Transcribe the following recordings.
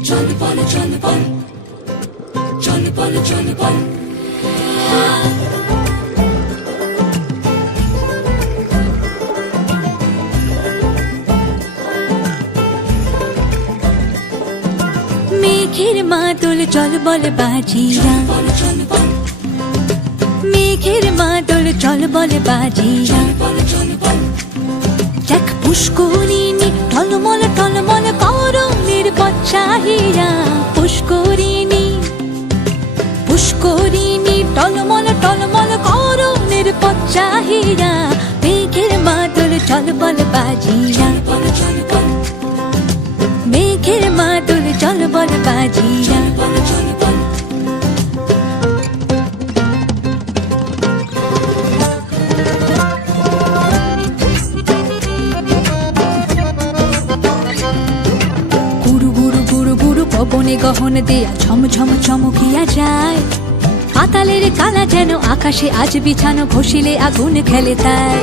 চল বল চল বল চল বল চল বল মেঘের মাদল চল বল বাজিয়া মেঘের মাদল চল বল বাজিয়া দেখ পুষ্করিণী টলমল টলমল করণের পথ চাহিয়া পুষ্করিণী পুষ্করিণী টলমল টলমল করণের পথ চাহিয়া মেঘের মাদল চল বল বাজিয়া মেঘের মাদল চল বল বাজিয়া গুরু গুরু গুরু গুরু পবনে গহন দেয়া ঝম ঝম চমকিয়া যায় পাতালের কালা যেন আকাশে আজ বিছানো ঘষিলে আগুন খেলে তাই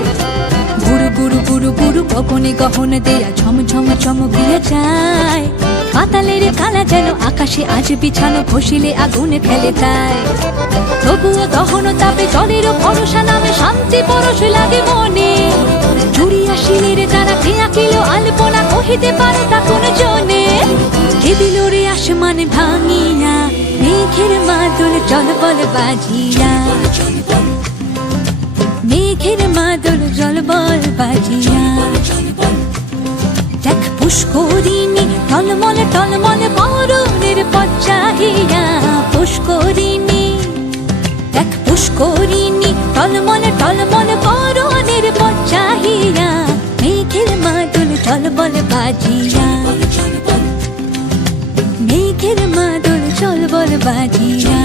গুরু গুরু গুরু গুরু পবনে গহন দেয়া ঝম ঝম চমকিয়া যায় পাতালের কালা যেন আকাশে আজ বিছানো ঘষিলে আগুন খেলে তাই তবুও দহন তাপে জলের ভরসা নামে শান্তি পরশ লাগে মনে জুড়িয়া শিলের যারা খেয়া কিলো আলপনা কহিতে পারে তা কোন জনে কে দিল রে আসমান ভাঙিয়া মেঘের মাদল চল বল বাজিয়া মেঘের মাদল জল বল বাজিয়া দেখ পুষ্করিণী টলমল টলমল করণের পথ চাহিয়া পুষ্করিণী দেখ পুষ্করিণী টলমল টলমল করণের পথ চাহিয়া মেঘের মাদল চল বল বাজিয়া মেঘের মাদল চল বল বাজিয়া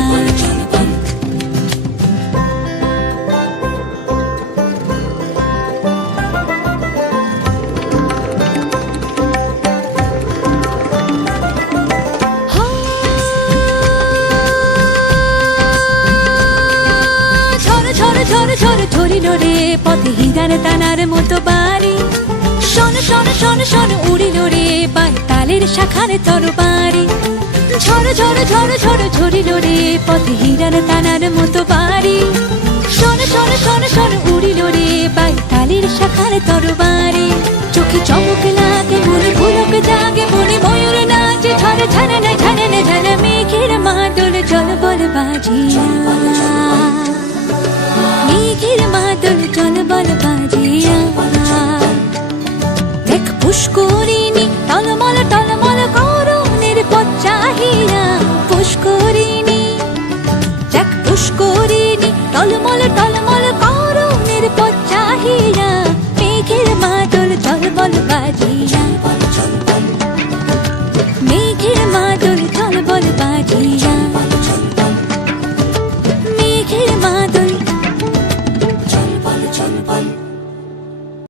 ঝরিল রে পথে হীরার দানার মতো বাড়ি শোন শোন শোন শোন উড়িল রে তালের শাখার তরবারি ঝড় ঝড় ঝড় ঝড় ঝরিল রে পথে হীরার দানার মতো বাড়ি শোন শোন শোন শোন উড়িল রে তালের শাখার তরবারি চোখে চমক লাগে মনে পুলক জাগে মনে ময়ূর নাচে ঝড় ঝানে না ঝানে না ঝানে মেঘের মাদল জল বল বাজিয়া মেঘের মাদল চল বল বাজিয়া দেখ পুষ্করিণী টলমল টলমল করণের পথ চাহিয়া পুষ্করিণী দেখ পুষ্করিণী